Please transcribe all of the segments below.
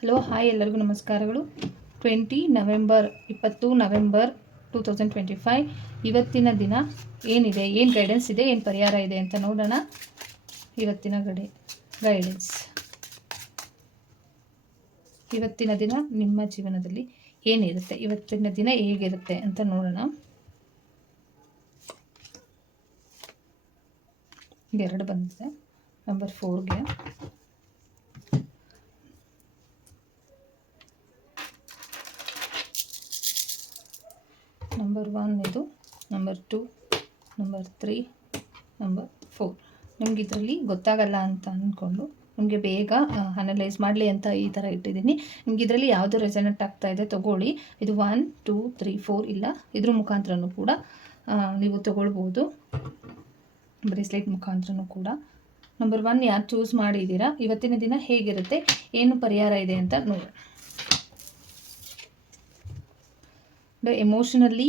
Hello, hi ಎಲ್ಲರಿಗೂ ನಮಸ್ಕಾರಗಳು. Twenty November, ಇಪ್ಪತ್ತು November two thousand twenty five ಇವತ್ತಿನ ದಿನ ಏನಿದೆ, ಏನು ಗೈಡೆನ್ಸ್ ಇದೆ, ಏನು ಪರಿಹಾರ ಇದೆ ಅಂತ ನೋಡೋಣ. ಇವತ್ತಿನ ಗಡೆ ಗೈಡೆನ್ಸ್ ಇವತ್ತಿನ ದಿನ ನಿಮ್ಮ ಜೀವನದಲ್ಲಿ ಏನಿರುತ್ತೆ, ಇವತ್ತಿನ ದಿನ ಹೇಗಿರುತ್ತೆ ಅಂತ ನೋಡೋಣ. ಎರಡು ಬಂದಿದೆ. ನಂಬರ್ ಫೋರ್ಗೆ ನಂಬರ್ ಒನ್ ಇದು. Number two number three number four ನಿಮ್ಗೆ ಇದರಲ್ಲಿ ಗೊತ್ತಾಗಲ್ಲ ಅಂತ ಅಂದ್ಕೊಂಡು ನಿಮಗೆ ಬೇಗ ಅನಲೈಸ್ ಮಾಡಲಿ ಅಂತ ಈ ಥರ ಇಟ್ಟಿದ್ದೀನಿ. ನಿಮ್ಗೆ ಇದರಲ್ಲಿ ಯಾವುದು ರೆಸನೆಟ್ ಆಗ್ತಾ ಇದೆ ತೊಗೊಳ್ಳಿ. ಇದು ಒನ್ ಟೂ ತ್ರೀ ಫೋರ್ ಇಲ್ಲ. ಇದ್ರ ಮುಖಾಂತರನೂ ಕೂಡ ನೀವು ತೊಗೊಳ್ಬೋದು. ಬ್ರೇಸ್ಲೆಟ್ ಮುಖಾಂತರನೂ ಕೂಡ. ನಂಬರ್ ಒನ್ ಯಾರು ಚೂಸ್ ಮಾಡಿದ್ದೀರಾ? ಇವತ್ತಿನ ದಿನ ಹೇಗಿರುತ್ತೆ? ಏನು ಪರಿಹಾರ ಇದೆ ಅಂತ ನೋಡೋಣ. ಎಮೋಷನಲ್ಲಿ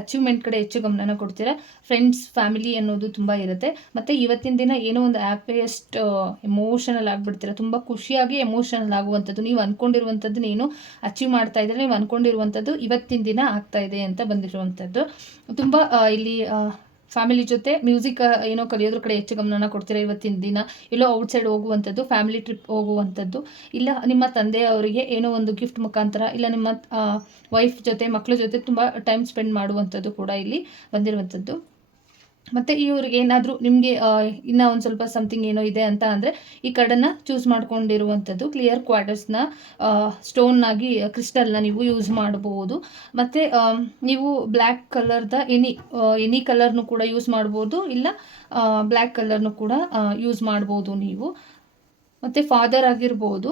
ಅಚೀವ್ಮೆಂಟ್ ಕಡೆ ಹೆಚ್ಚು ಗಮನನ ಕೊಡ್ತೀರಾ? ಫ್ರೆಂಡ್ಸ್ ಫ್ಯಾಮಿಲಿ ಅನ್ನೋದು ತುಂಬ ಇರುತ್ತೆ. ಮತ್ತು ಇವತ್ತಿನ ದಿನ ಏನೋ ಒಂದು ಹ್ಯಾಪಿಯೆಸ್ಟ್ ಎಮೋಷನಲ್ ಆಗಿಬಿಡ್ತೀರಾ? ತುಂಬ ಖುಷಿಯಾಗಿ ಎಮೋಷನಲ್ ಆಗುವಂಥದ್ದು, ನೀವು ಅಂದ್ಕೊಂಡಿರುವಂಥದ್ದು ಏನು ಅಚೀವ್ ಮಾಡ್ತಾ ಇದ್ದೀರಾ? ನೀವು ಅಂದ್ಕೊಂಡಿರುವಂಥದ್ದು ಇವತ್ತಿನ ದಿನ ಆಗ್ತಾ ಇದೆ ಅಂತ ಬಂದಿರುವಂಥದ್ದು. ತುಂಬ ಇಲ್ಲಿ ಫ್ಯಾಮಿಲಿ ಜೊತೆ ಮ್ಯೂಸಿಕ್ ಏನೋ ಕಲಿಯೋದ್ರ ಕಡೆ ಹೆಚ್ಚು ಗಮನ ಕೊಡ್ತೀರಾ ಇವತ್ತಿನ ದಿನ? ಇಲ್ಲೋ ಔಟ್ಸೈಡ್ ಹೋಗುವಂಥದ್ದು ಫ್ಯಾಮಿಲಿ ಟ್ರಿಪ್ ಹೋಗುವಂಥದ್ದು? ಇಲ್ಲ ನಿಮ್ಮ ತಂದೆಯವರಿಗೆ ಏನೋ ಒಂದು ಗಿಫ್ಟ್ ಮುಖಾಂತರ, ಇಲ್ಲ ನಿಮ್ಮ ವೈಫ್ ಜೊತೆ ಮಕ್ಕಳ ಜೊತೆ ತುಂಬ ಟೈಮ್ ಸ್ಪೆಂಡ್ ಮಾಡುವಂಥದ್ದು ಕೂಡ ಇಲ್ಲಿ ಬಂದಿರುವಂಥದ್ದು. ಮತ್ತು ಇವ್ರಿಗೆ ಏನಾದರೂ ನಿಮಗೆ ಇನ್ನೂ ಒಂದು ಸ್ವಲ್ಪ ಸಮಥಿಂಗ್ ಏನೋ ಇದೆ ಅಂತ ಅಂದರೆ ಈ ಕಡನ್ನ ಚೂಸ್ ಮಾಡ್ಕೊಂಡಿರುವಂಥದ್ದು ಕ್ಲಿಯರ್ ಕ್ವಾರ್ಟರ್ಸ್ನ ಸ್ಟೋನ್ನಾಗಿ ಕ್ರಿಸ್ಟಲ್ನ ನೀವು ಯೂಸ್ ಮಾಡಬಹುದು ಮತ್ತು ನೀವು ಬ್ಲ್ಯಾಕ್ ಕಲರ್ದ ಎನಿ ಎನಿ ಕಲರ್ನು ಕೂಡ ಯೂಸ್ ಮಾಡ್ಬೋದು. ಇಲ್ಲ ಬ್ಲ್ಯಾಕ್ ಕಲರ್ನು ಕೂಡ ಯೂಸ್ ಮಾಡ್ಬೋದು ನೀವು. ಮತ್ತು ಫಾದರ್ ಆಗಿರ್ಬೋದು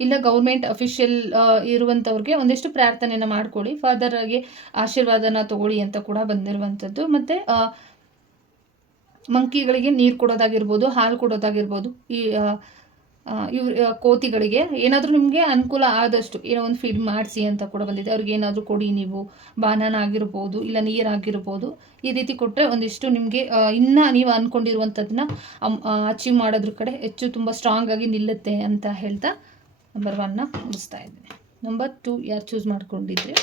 ಇಲ್ಲ ಗೌರ್ಮೆಂಟ್ ಅಫಿಷಿಯಲ್ ಇರುವಂಥವ್ರಿಗೆ ಒಂದಿಷ್ಟು ಪ್ರಾರ್ಥನೆಯನ್ನು ಮಾಡ್ಕೊಳ್ಳಿ. ಫಾದರ್ ಆಗಿ ಆಶೀರ್ವಾದನ ತಗೊಳ್ಳಿ ಅಂತ ಕೂಡ ಬಂದಿರುವಂಥದ್ದು ಮತ್ತು ಮಂಕಿಗಳಿಗೆ ನೀರು ಕೊಡೋದಾಗಿರ್ಬೋದು, ಹಾಲು ಕೊಡೋದಾಗಿರ್ಬೋದು, ಈ ಇವ್ರ ಕೋತಿಗಳಿಗೆ. ಏನಾದರೂ ನಿಮಗೆ ಅನುಕೂಲ ಆದಷ್ಟು ಏನೋ ಒಂದು ಫೀಡ್ ಮಾಡಿಸಿ ಅಂತ ಕೂಡ ಬಂದಿದೆ. ಅವ್ರಿಗೆ ಏನಾದರೂ ಕೊಡಿ ನೀವು. ಬಾನಾನ ಆಗಿರ್ಬೋದು, ಇಲ್ಲ ನೀರಾಗಿರ್ಬೋದು ಈ ರೀತಿ ಕೊಟ್ಟರೆ ಒಂದಿಷ್ಟು ನಿಮಗೆ ಇನ್ನೂ ನೀವು ಅಂದ್ಕೊಂಡಿರುವಂಥದ್ದನ್ನ ಅಚೀವ್ ಮಾಡೋದ್ರ ಕಡೆ ಹೆಚ್ಚು ತುಂಬ ಸ್ಟ್ರಾಂಗ್ ಆಗಿ ನಿಲ್ಲುತ್ತೆ ಅಂತ ಹೇಳ್ತಾ ನಂಬರ್ ಒನ್ನ ಮುಗಿಸ್ತಾ ಇದ್ದೀನಿ. ನಂಬರ್ ಟು ಯಾರು ಚೂಸ್ ಮಾಡ್ಕೊಂಡಿದ್ರೆ?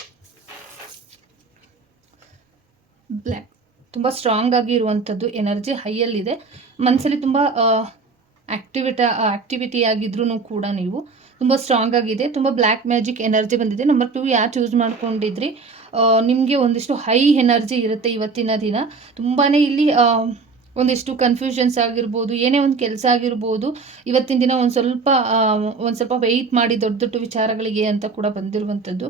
ಬ್ಲ್ಯಾಕ್ ತುಂಬ ಸ್ಟ್ರಾಂಗ್ ಆಗಿ ಇರುವಂಥದ್ದು ಎನರ್ಜಿ ಹೈಯಲ್ಲಿದೆ ಮನಸ್ಸಲ್ಲಿ ತುಂಬ ಆ್ಯಕ್ಟಿವಿಟ ಆಕ್ಟಿವಿಟಿ ಆಗಿದ್ರೂ ಕೂಡ ನೀವು ತುಂಬ ಸ್ಟ್ರಾಂಗ್ ಆಗಿದೆ ತುಂಬ ಬ್ಲ್ಯಾಕ್ ಮ್ಯಾಜಿಕ್ ಎನರ್ಜಿ ಬಂದಿದೆ. ನಂಬರ್ ಟು ಯಾರು ಚೂಸ್ ಮಾಡ್ಕೊಂಡಿದ್ರಿ? ನಿಮಗೆ ಒಂದಿಷ್ಟು ಹೈ ಎನರ್ಜಿ ಇರುತ್ತೆ ಇವತ್ತಿನ ದಿನ. ತುಂಬಾ ಇಲ್ಲಿ ಒಂದಿಷ್ಟು ಕನ್ಫ್ಯೂಷನ್ಸ್ ಆಗಿರ್ಬೋದು, ಏನೇ ಒಂದು ಕೆಲಸ ಆಗಿರ್ಬೋದು, ಇವತ್ತಿನ ದಿನ ಒಂದು ಸ್ವಲ್ಪ ಒಂದು ಸ್ವಲ್ಪ ವೆಯ್ಟ್ ಮಾಡಿ ದೊಡ್ಡ ದೊಡ್ಡ ವಿಚಾರಗಳಿಗೆ ಅಂತ ಕೂಡ ಬಂದಿರುವಂಥದ್ದು.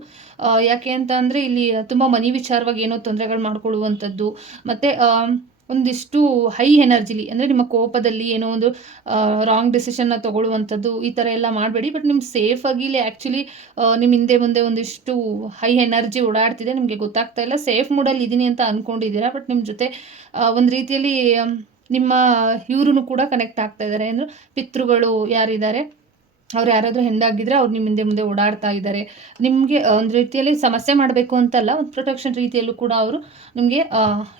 ಯಾಕೆ ಅಂತ ಅಂದರೆ ಇಲ್ಲಿ ತುಂಬ ಮನಿ ವಿಚಾರವಾಗಿ ಏನೋ ತೊಂದರೆಗಳು ಮಾಡ್ಕೊಳ್ಳುವಂಥದ್ದು. ಮತ್ತು ಒಂದಿಷ್ಟು ಹೈ ಎನರ್ಜಿಲಿ ಅಂದರೆ ನಿಮ್ಮ ಕೋಪದಲ್ಲಿ ಏನೋ ಒಂದು ರಾಂಗ್ ಡಿಸಿಷನ್ನ ತೊಗೊಳ್ಳುವಂಥದ್ದು ಈ ಥರ ಎಲ್ಲ ಮಾಡಬೇಡಿ. ಬಟ್ ನಿಮ್ಮ ಸೇಫಾಗಿ ಇಲ್ಲಿ ಆ್ಯಕ್ಚುಲಿ ನಿಮ್ಮ ಹಿಂದೆ ಮುಂದೆ ಒಂದಿಷ್ಟು ಹೈ ಎನರ್ಜಿ ಓಡಾಡ್ತಿದೆ, ನಿಮಗೆ ಗೊತ್ತಾಗ್ತಾ ಇಲ್ಲ. ಸೇಫ್ ಮೂಡಲ್ಲಿ ಇದ್ದೀನಿ ಅಂತ ಅಂದ್ಕೊಂಡಿದ್ದೀರಾ ಬಟ್ ನಿಮ್ಮ ಜೊತೆ ಒಂದು ರೀತಿಯಲ್ಲಿ ನಿಮ್ಮ ಇವ್ರೂ ಕೂಡ ಕನೆಕ್ಟ್ ಆಗ್ತಾ ಇದ್ದಾರೆ. ಅಂದರೆ ಪಿತೃಗಳು ಯಾರಿದ್ದಾರೆ? ಅವ್ರು ಯಾರಾದರೂ ಹೆಂಗಾಗಿದ್ರೆ ಅವ್ರು ನಿಮ್ಮ ಹಿಂದೆ ಮುಂದೆ ಓಡಾಡ್ತಾ ಇದ್ದಾರೆ ನಿಮಗೆ ಒಂದು ರೀತಿಯಲ್ಲಿ ಸಮಸ್ಯೆ ಮಾಡಬೇಕು ಅಂತಲ್ಲ, ಒಂದು ಪ್ರೊಟೆಕ್ಷನ್ ರೀತಿಯಲ್ಲೂ ಕೂಡ ಅವರು ನಿಮಗೆ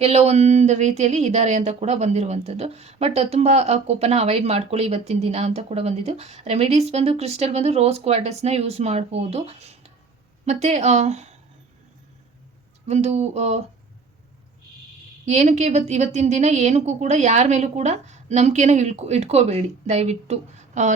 ಎಲ್ಲೋ ಒಂದು ರೀತಿಯಲ್ಲಿ ಇದ್ದಾರೆ ಅಂತ ಕೂಡ ಬಂದಿರುವಂಥದ್ದು ಬಟ್ ತುಂಬ ಕೋಪನ ಅವಾಯ್ಡ್ ಮಾಡ್ಕೊಳ್ಳಿ ಇವತ್ತಿನ ದಿನ ಅಂತ ಕೂಡ ಬಂದಿದ್ದು. ರೆಮಿಡೀಸ್ ಬಂದು ಕ್ರಿಸ್ಟಲ್ ಬಂದು ರೋಸ್ ಕ್ವಾರ್ಟರ್ಸ್ನ ಯೂಸ್ ಮಾಡ್ಬೋದು. ಮತ್ತು ಒಂದು ಏನಕ್ಕೆ ಇವತ್ತು ಇವತ್ತಿನ ದಿನ, ಏನಕ್ಕೂ ಕೂಡ, ಯಾರ ಮೇಲೂ ಕೂಡ ನಂಬಿಕೆನ ಇಳ್ಕೊ, ಇಟ್ಕೋಬೇಡಿ. ದಯವಿಟ್ಟು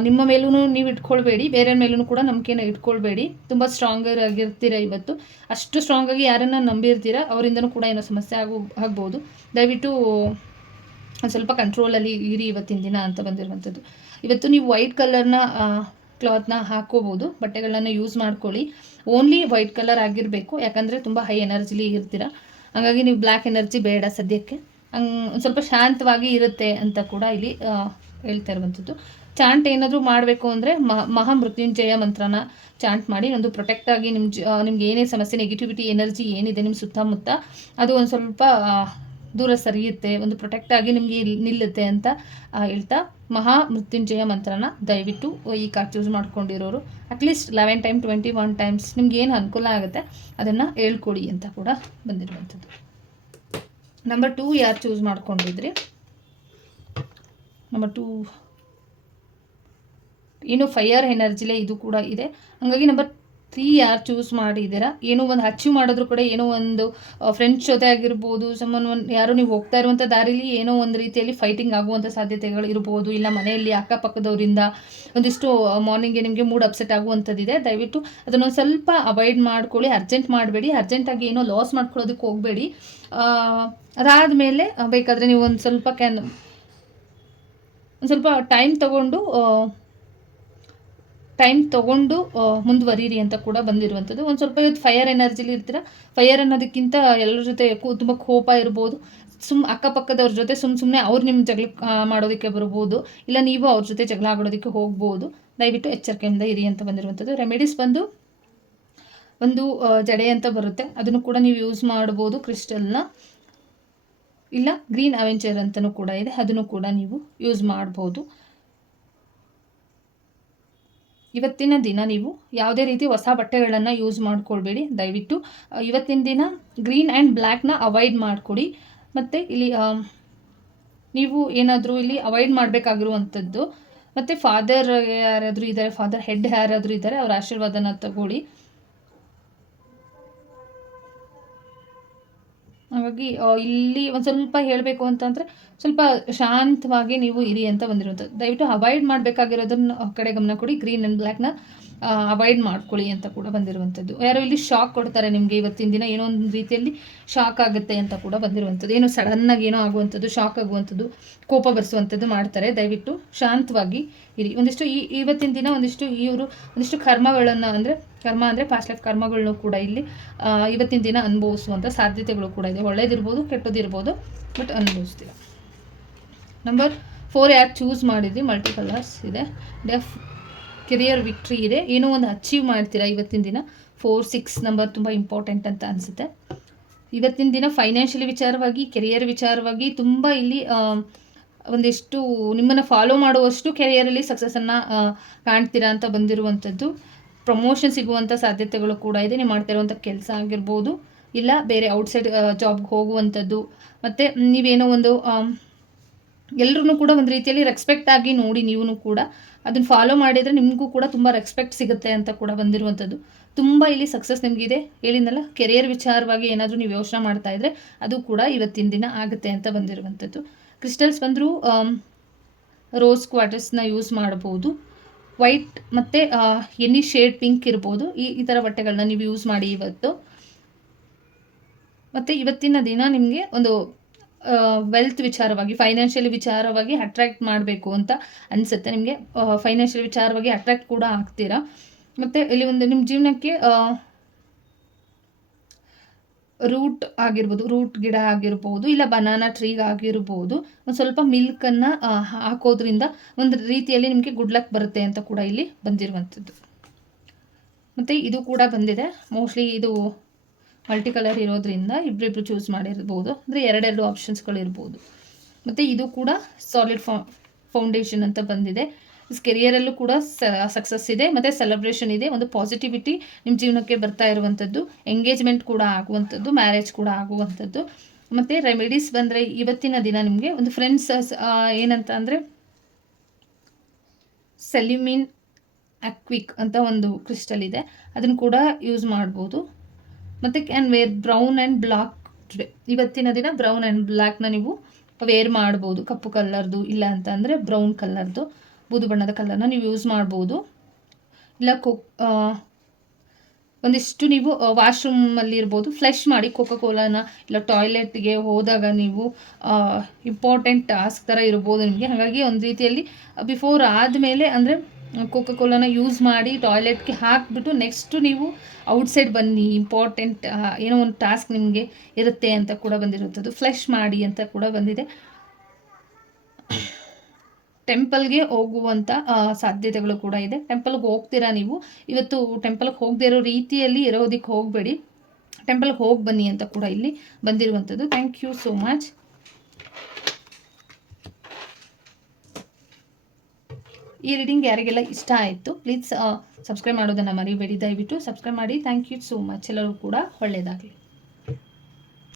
ನಿಮ್ಮ ಮೇಲೂ ನೀವು ಇಟ್ಕೊಳ್ಬೇಡಿ ಬೇರೆ ಮೇಲೂ ಕೂಡ ನಂಬಿಕೆನ ಇಟ್ಕೊಳ್ಬೇಡಿ. ತುಂಬ ಸ್ಟ್ರಾಂಗರ್ ಆಗಿರ್ತೀರ ಇವತ್ತು. ಅಷ್ಟು ಸ್ಟ್ರಾಂಗ್ ಆಗಿ ಯಾರನ್ನ ನಂಬಿರ್ತೀರ, ಅವರಿಂದನೂ ಕೂಡ ಏನೋ ಸಮಸ್ಯೆ ಆಗೋ, ಆಗ್ಬೋದು. ದಯವಿಟ್ಟು, ಒಂದು ಸ್ವಲ್ಪ ಕಂಟ್ರೋಲಲ್ಲಿ ಇರಿ ಇವತ್ತಿನ ದಿನ ಅಂತ ಬಂದಿರುವಂಥದ್ದು. ಇವತ್ತು ನೀವು ವೈಟ್ ಕಲರ್ನ ಕ್ಲಾತ್ನ ಹಾಕೋಬೋದು ಬಟ್ಟೆಗಳನ್ನ ಯೂಸ್ ಮಾಡ್ಕೊಳ್ಳಿ. ಓನ್ಲಿ ವೈಟ್ ಕಲರ್ ಆಗಿರಬೇಕು, ಯಾಕಂದರೆ ತುಂಬ ಹೈ ಎನರ್ಜಿಲಿ ಇರ್ತೀರ. ಹಾಗಾಗಿ ನೀವು ಬ್ಲ್ಯಾಕ್ ಎನರ್ಜಿ ಬೇಡ ಸದ್ಯಕ್ಕೆ. ಒಂದು ಸ್ವಲ್ಪ ಶಾಂತವಾಗಿ ಇರುತ್ತೆ ಅಂತ ಕೂಡ ಇಲ್ಲಿ ಹೇಳ್ತಾ ಇರುವಂಥದ್ದು. ಚಾಂಟ್ ಏನಾದರೂ ಮಾಡಬೇಕು ಅಂದರೆ ಮಹಾ ಮೃತ್ಯುಂಜಯ ಮಂತ್ರನ ಚಾಂಟ್ ಮಾಡಿ, ಒಂದು ಪ್ರೊಟೆಕ್ಟ್ ಆಗಿ ನಿಮ್ಮ ನಿಮ್ಗೆ ಏನೇ ಸಮಸ್ಯೆ ನೆಗೆಟಿವಿಟಿ ಎನರ್ಜಿ ಏನಿದೆ ನಿಮ್ಮ ಸುತ್ತಮುತ್ತ, ಅದು ಒಂದು ಸ್ವಲ್ಪ ದೂರ ಸರಿಯುತ್ತೆ, ಒಂದು ಪ್ರೊಟೆಕ್ಟ್ ಆಗಿ ನಿಮಗೆ ನಿಲ್ಲುತ್ತೆ ಅಂತ ಹೇಳ್ತಾ ಮಹಾ ಮೃತ್ಯುಂಜಯ ಮಂತ್ರನ ದಯವಿಟ್ಟು ಈ card choose ಮಾಡ್ಕೊಂಡಿರೋರು. At least eleven time twenty one times ನಿಮ್ಗೆ ಏನು ಅನುಕೂಲ ಆಗುತ್ತೆ, ಅದನ್ನು ಹೇಳ್ಕೊಡಿ ಅಂತ ಕೂಡ ಬಂದಿರುವಂಥದ್ದು. ನಂಬರ್ ಟೂ ಯಾರು ಚೂಸ್ ಮಾಡ್ಕೊಂಡಿದ್ರಿ? ನಂಬರ್ ಟೂ ಏನು ಫೈಯರ್ ಎನರ್ಜಿಲೇ ಇದು ಕೂಡ ಇದೆ. ಹಾಗಾಗಿ ನಂಬರ್ ತ್ರೀ ಯಾರು ಚೂಸ್ ಮಾಡಿದ್ದೀರಾ ಏನೋ ಒಂದು ಅಚೀವ್ ಮಾಡಿದ್ರು ಕೂಡ ಏನೋ ಒಂದು ಫ್ರೆಂಡ್ಸ್ ಜೊತೆ ಆಗಿರ್ಬೋದು ಸಮನ್ ಒಂದು, ಯಾರೋ ನೀವು ಹೋಗ್ತಾ ಇರುವಂಥ ದಾರಿಲಿ ಏನೋ ಒಂದು ರೀತಿಯಲ್ಲಿ ಫೈಟಿಂಗ್ ಆಗುವಂಥ ಸಾಧ್ಯತೆಗಳು ಇರ್ಬೋದು, ಇಲ್ಲ ಮನೆಯಲ್ಲಿ ಅಕ್ಕಪಕ್ಕದವರಿಂದ ಒಂದಿಷ್ಟು ಮಾರ್ನಿಂಗ್ಗೆ ನಿಮಗೆ ಮೂಡ್ ಅಪ್ಸೆಟ್ ಆಗುವಂಥದ್ದಿದೆ, ದಯವಿಟ್ಟು ಅದನ್ನೊಂದು ಸ್ವಲ್ಪ ಅವಾಯ್ಡ್ ಮಾಡ್ಕೊಳ್ಳಿ ಅರ್ಜೆಂಟ್ ಮಾಡಬೇಡಿ ಅರ್ಜೆಂಟಾಗಿ ಏನೋ ಲಾಸ್ ಮಾಡ್ಕೊಳ್ಳೋದಕ್ಕೆ ಹೋಗಬೇಡಿ. ಅದಾದಮೇಲೆ ಬೇಕಾದರೆ ನೀವು ಒಂದು ಸ್ವಲ್ಪ ಕ್ಯಾನ್ ಒಂದು ಸ್ವಲ್ಪ ಟೈಮ್ ತೊಗೊಂಡು ಟೈಮ್ ತೊಗೊಂಡು ಮುಂದುವರೀರಿ ಅಂತ ಕೂಡ ಬಂದಿರುವಂಥದ್ದು. ಒಂದು ಸ್ವಲ್ಪ ಇವತ್ತು ಫೈಯರ್ ಎನರ್ಜಿಲಿ ಇರ್ತೀರ? ಫೈಯರ್ ಅನ್ನೋದಕ್ಕಿಂತ ಎಲ್ಲರ ಜೊತೆ ತುಂಬ ಕೋಪ ಇರ್ಬೋದು. ಸುಮ್ ಅಕ್ಕಪಕ್ಕದವ್ರ ಜೊತೆ ಸುಮ್ ಸುಮ್ಮನೆ ಅವ್ರು ನಿಮ್ಮ ಜಗಳ ಮಾಡೋದಕ್ಕೆ ಬರ್ಬೋದು. ಇಲ್ಲ ನೀವು ಅವ್ರ ಜೊತೆ ಜಗಳ ಆಗೋದಕ್ಕೆ ಹೋಗ್ಬೋದು. ದಯವಿಟ್ಟು ಎಚ್ಚರಿಕೆಯಿಂದ ಇರಿ ಅಂತ ಬಂದಿರುವಂಥದ್ದು. ರೆಮಿಡೀಸ್ ಬಂದು ಒಂದು ಜಡೆ ಅಂತ ಬರುತ್ತೆ. ಅದನ್ನು ಕೂಡ ನೀವು ಯೂಸ್ ಮಾಡ್ಬೋದು ಕ್ರಿಸ್ಟಲ್ನ ಇಲ್ಲ ಗ್ರೀನ್ ಅವೆಂಚರ್ ಅಂತಲೂ ಕೂಡ ಇದೆ. ಅದನ್ನು ಕೂಡ ನೀವು ಯೂಸ್ ಮಾಡ್ಬೋದು. ಇವತ್ತಿನ ದಿನ ನೀವು ಯಾವುದೇ ರೀತಿ ಹೊಸ ಬಟ್ಟೆಗಳನ್ನು ಯೂಸ್ ಮಾಡ್ಕೊಳ್ಬೇಡಿ. ದಯವಿಟ್ಟು ಇವತ್ತಿನ ದಿನ ಗ್ರೀನ್ ಆ್ಯಂಡ್ ಬ್ಲ್ಯಾಕ್ನ ಅವಾಯ್ಡ್ ಮಾಡಿಕೊಡಿ. ಮತ್ತು ಇಲ್ಲಿ ನೀವು ಏನಾದರೂ ಇಲ್ಲಿ ಅವಾಯ್ಡ್ ಮಾಡಬೇಕಾಗಿರುವಂಥದ್ದು ಮತ್ತು ಫಾದರ್ ಯಾರಾದರೂ ಇದ್ದಾರೆ ಫಾದರ್ ಹೆಡ್ ಯಾರಾದರೂ ಇದ್ದಾರೆ, ಅವರ ಆಶೀರ್ವಾದನ ತಗೊಳ್ಳಿ. ಹಾಗಾಗಿ ಇಲ್ಲಿ ಒಂದು ಸ್ವಲ್ಪ ಹೇಳಬೇಕು ಅಂತಂದರೆ, ಸ್ವಲ್ಪ ಶಾಂತವಾಗಿ ನೀವು ಇರಿ ಅಂತ ಬಂದಿರುವಂಥದ್ದು. ದಯವಿಟ್ಟು ಅವಾಯ್ಡ್ ಮಾಡಬೇಕಾಗಿರೋದನ್ನ ಕಡೆ ಗಮನ ಕೊಡಿ. ಗ್ರೀನ್ ಆ್ಯಂಡ್ ಬ್ಲ್ಯಾಕ್ನ ಅವಾಯ್ಡ್ ಮಾಡ್ಕೊಳ್ಳಿ ಅಂತ ಕೂಡ ಬಂದಿರುವಂಥದ್ದು. ಯಾರೋ ಇಲ್ಲಿ ಶಾಕ್ ಕೊಡ್ತಾರೆ ನಿಮಗೆ ಇವತ್ತಿನ ದಿನ, ಏನೋ ಒಂದು ರೀತಿಯಲ್ಲಿ ಶಾಕ್ ಆಗುತ್ತೆ ಅಂತ ಕೂಡ ಬಂದಿರುವಂಥದ್ದು. ಏನೋ ಸಡನ್ನಾಗಿ ಏನೋ ಆಗುವಂಥದ್ದು ಶಾಕ್ ಆಗುವಂಥದ್ದು, ಕೋಪ ಬರೆಸುವಂಥದ್ದು ಮಾಡ್ತಾರೆ. ದಯವಿಟ್ಟು ಶಾಂತವಾಗಿ ಇರಿ. ಒಂದಿಷ್ಟು ಈ, ಇವತ್ತಿನ ದಿನ ಒಂದಿಷ್ಟು ಇವರು ಒಂದಿಷ್ಟು ಕರ್ಮಗಳನ್ನು ಅಂದರೆ ಕರ್ಮ ಅಂದರೆ ಪಾಸ್ಟ್ ಲೈಫ್ ಕರ್ಮಗಳನ್ನು ಕೂಡ ಇಲ್ಲಿ ಇವತ್ತಿನ ದಿನ ಅನುಭವಿಸುವಂಥ ಸಾಧ್ಯತೆಗಳು ಕೂಡ ಇದೆ. ಒಳ್ಳೇದಿರ್ಬೋದು, ಕೆಟ್ಟದಿರ್ಬೋದು ಬಟ್ ಅನುಭವಿಸ್ತೀರ. ನಂಬರ್ ಫೋರ್ ಯಾರು ಚೂಸ್ ಮಾಡಿದ್ವಿ ಮಲ್ಟಿ ಕಲರ್ಸ್ ಇದೆ. ಡೆಫ್ ಕೆರಿಯರ್ ವಿಕ್ಟ್ರಿ ಇದೆ. ಏನೋ ಒಂದು ಅಚೀವ್ ಮಾಡ್ತೀರಾ ಇವತ್ತಿನ ದಿನ? ಫೋರ್ ಸಿಕ್ಸ್ ನಂಬರ್ ತುಂಬ ಇಂಪಾರ್ಟೆಂಟ್ ಅಂತ ಅನಿಸುತ್ತೆ. ಇವತ್ತಿನ ದಿನ ಫೈನಾನ್ಷಿಯಲಿ ವಿಚಾರವಾಗಿ ಕೆರಿಯರ್ ವಿಚಾರವಾಗಿ ತುಂಬ ಇಲ್ಲಿ ಒಂದಿಷ್ಟು ನಿಮ್ಮನ್ನು ಫಾಲೋ ಮಾಡುವಷ್ಟು ಕೆರಿಯರಲ್ಲಿ ಸಕ್ಸಸ್ಸನ್ನು ಕಾಣ್ತೀರಾ ಅಂತ ಬಂದಿರುವಂಥದ್ದು ಪ್ರಮೋಷನ್ ಸಿಗುವಂಥ ಸಾಧ್ಯತೆಗಳು ಕೂಡ ಇದೆ. ನೀವು ಮಾಡ್ತಾ ಇರುವಂಥ ಕೆಲಸ ಆಗಿರ್ಬೋದು, ಇಲ್ಲ ಬೇರೆ ಔಟ್ಸೈಡ್ ಜಾಬ್ಗೆ ಹೋಗುವಂಥದ್ದು ಮತ್ತು ನೀವೇನೋ ಒಂದು ಎಲ್ಲರೂ ಕೂಡ ಒಂದು ರೀತಿಯಲ್ಲಿ ರೆಸ್ಪೆಕ್ಟ್ ಆಗಿ ನೋಡಿ ನೀವು ಕೂಡ ಅದನ್ನು ಫಾಲೋ ಮಾಡಿದರೆ ನಿಮಗೂ ಕೂಡ ತುಂಬ ರೆಸ್ಪೆಕ್ಟ್ ಸಿಗುತ್ತೆ ಅಂತ ಕೂಡ ಬಂದಿರುವಂಥದ್ದು ತುಂಬ ಇಲ್ಲಿ ಸಕ್ಸಸ್ ನಿಮಗಿದೆ. ಹೇಳಿದ್ನಲ್ಲ ಕೆರಿಯರ್ ವಿಚಾರವಾಗಿ ಏನಾದರೂ ನೀವು ಯೋಚನೆ ಮಾಡ್ತಾ ಇದ್ರೆ ಅದು ಕೂಡ ಇವತ್ತಿನ ದಿನ ಆಗುತ್ತೆ ಅಂತ ಬಂದಿರುವಂಥದ್ದು ಕ್ರಿಸ್ಟಲ್ಸ್ ಬಂದರೂ ರೋಸ್ ಕ್ವಾರ್ಟರ್ಸ್ನ ಯೂಸ್ ಮಾಡ್ಬೋದು. ವೈಟ್ ಮತ್ತು ಎನಿ ಶೇಡ್ ಪಿಂಕ್ ಇರ್ಬೋದು. ಈ ಈ ಥರ ಬಟ್ಟೆಗಳನ್ನ ನೀವು ಯೂಸ್ ಮಾಡಿ ಇವತ್ತು. ಮತ್ತು ಇವತ್ತಿನ ದಿನ ನಿಮಗೆ ಒಂದು ವೆಲ್ತ್ ವಿಚಾರವಾಗಿ ಫೈನಾನ್ಷಿಯಲಿ ವಿಚಾರವಾಗಿ ಅಟ್ರ್ಯಾಕ್ಟ್ ಮಾಡಬೇಕು ಅಂತ ಅನಿಸುತ್ತೆ. ನಿಮಗೆ ಫೈನಾನ್ಷಿಯಲ್ ವಿಚಾರವಾಗಿ ಅಟ್ರ್ಯಾಕ್ಟ್ ಕೂಡ ಆಗ್ತೀರಾ? ಮತ್ತು ಇಲ್ಲಿ ಒಂದು ನಿಮ್ಮ ಜೀವನಕ್ಕೆ ರೂಟ್ ಆಗಿರ್ಬೋದು ರೂಟ್ ಗಿಡ ಆಗಿರ್ಬೋದು, ಇಲ್ಲ ಬನಾನಾ ಟ್ರೀ ಆಗಿರ್ಬೋದು, ಒಂದು ಸ್ವಲ್ಪ ಮಿಲ್ಕನ್ನು ಹಾಕೋದ್ರಿಂದ ಒಂದು ರೀತಿಯಲ್ಲಿ ನಿಮಗೆ ಗುಡ್ ಲಕ್ ಬರುತ್ತೆ ಅಂತ ಕೂಡ ಇಲ್ಲಿ ಬಂದಿರುವಂಥದ್ದು. ಮತ್ತು ಇದು ಕೂಡ ಬಂದಿದೆ. ಮೋಸ್ಟ್ಲಿ ಇದು ಮಲ್ಟಿ ಕಲರ್ ಇರೋದ್ರಿಂದ ಇಬ್ಬರಿಬ್ರು ಚೂಸ್ ಮಾಡಿರ್ಬೋದು. ಅಂದರೆ ಎರಡೆರಡು ಆಪ್ಷನ್ಸ್ಗಳಿರ್ಬೋದು ಮತ್ತು ಇದು ಕೂಡ ಸಾಲಿಡ್ ಫೌಂಡೇಶನ್ ಅಂತ ಬಂದಿದೆ. ಕೆರಿಯರಲ್ಲೂ ಕೂಡ ಸಕ್ಸಸ್ ಇದೆ, ಮತ್ತು ಸೆಲೆಬ್ರೇಷನ್ ಇದೆ, ಒಂದು ಪಾಸಿಟಿವಿಟಿ ನಿಮ್ಮ ಜೀವನಕ್ಕೆ ಬರ್ತಾ ಇರುವಂಥದ್ದು ಎಂಗೇಜ್ಮೆಂಟ್ ಕೂಡ ಆಗುವಂಥದ್ದು ಮ್ಯಾರೇಜ್ ಕೂಡ ಆಗುವಂಥದ್ದು, ಮತ್ತು ರೆಮಿಡೀಸ್ ಬಂದರೆ ಇವತ್ತಿನ ದಿನ ನಿಮಗೆ ಒಂದು ಫ್ರೆಂಡ್ಸ್ ಏನಂತ ಅಂದರೆ ಸೆಲ್ಯುಮಿನ್ ಅಕ್ವಿಕ್ ಅಂತ ಒಂದು ಕ್ರಿಸ್ಟಲ್ ಇದೆ, ಅದನ್ನು ಕೂಡ ಯೂಸ್ ಮಾಡ್ಬೋದು. ಮತ್ತು can wear brown and black today ಇವತ್ತಿನ ದಿನ ಬ್ರೌನ್ ಆ್ಯಂಡ್ ಬ್ಲ್ಯಾಕ್ನ ನೀವು ವೇರ್ ಮಾಡ್ಬೋದು. ಕಪ್ಪು ಕಲ್ಲರ್ದು ಇಲ್ಲ ಅಂತ ಅಂದರೆ ಬ್ರೌನ್ ಕಲರ್ದು ಬೂದು ಬಣ್ಣದ ಕಲರ್ನ ನೀವು ಯೂಸ್ ಮಾಡ್ಬೋದು. ಇಲ್ಲ ಕೋ ಒಂದಿಷ್ಟು ನೀವು ವಾಶ್ರೂಮಲ್ಲಿ ಇರ್ಬೋದು. ಫ್ಲೆಶ್ ಮಾಡಿ ಕೋಕೋ ಕೋಲಾನ ಇಲ್ಲ ಟಾಯ್ಲೆಟ್ಗೆ ಹೋದಾಗ ನೀವು ಇಂಪಾರ್ಟೆಂಟ್ ಟಾಸ್ಕ್ ಥರ ಇರ್ಬೋದು ನಿಮಗೆ. ಹಾಗಾಗಿ ಒಂದು ರೀತಿಯಲ್ಲಿ ಬಿಫೋರ್ ಆದಮೇಲೆ ಅಂದರೆ ಕೋಕೋ ಕೋಲಾನ ಯೂಸ್ ಮಾಡಿ ಟಾಯ್ಲೆಟ್ಗೆ ಹಾಕಿಬಿಟ್ಟು ನೆಕ್ಸ್ಟು ನೀವು ಔಟ್ಸೈಡ್ ಬನ್ನಿ. ಇಂಪಾರ್ಟೆಂಟ್ ಏನೋ ಒಂದು ಟಾಸ್ಕ್ ನಿಮಗೆ ಇರುತ್ತೆ ಅಂತ ಕೂಡ ಬಂದಿರುತ್ತದೆ ಫ್ಲೆಶ್ ಮಾಡಿ ಅಂತ ಕೂಡ ಬಂದಿದೆ. ಟೆಂಪಲ್ಗೆ ಹೋಗುವಂಥ ಸಾಧ್ಯತೆಗಳು ಕೂಡ ಇದೆ. ಟೆಂಪಲ್ಗೆ ಹೋಗ್ತೀರಾ ನೀವು? ಇವತ್ತು ಟೆಂಪಲ್ಗೆ ಹೋಗದೇ ಇರೋ ರೀತಿಯಲ್ಲಿ ಇರೋದಕ್ಕೆ ಹೋಗಬೇಡಿ. ಟೆಂಪಲ್ಗೆ ಹೋಗಿ ಬನ್ನಿ ಅಂತ ಕೂಡ ಇಲ್ಲಿ ಬಂದಿರುವಂಥದ್ದು. Thank you so much. ಈ ರೀಡಿಂಗ್ ಯಾರಿಗೆಲ್ಲ ಇಷ್ಟ ಆಯಿತು, ಪ್ಲೀಸ್ ಸಬ್ಸ್ಕ್ರೈಬ್ ಮಾಡೋದನ್ನು ಮರಿಬೇಡಿ. ದಯವಿಟ್ಟು ಸಬ್ಸ್ಕ್ರೈಬ್ ಮಾಡಿ. Thank you so much. ಎಲ್ಲರೂ ಕೂಡ ಒಳ್ಳೆಯದಾಗಲಿ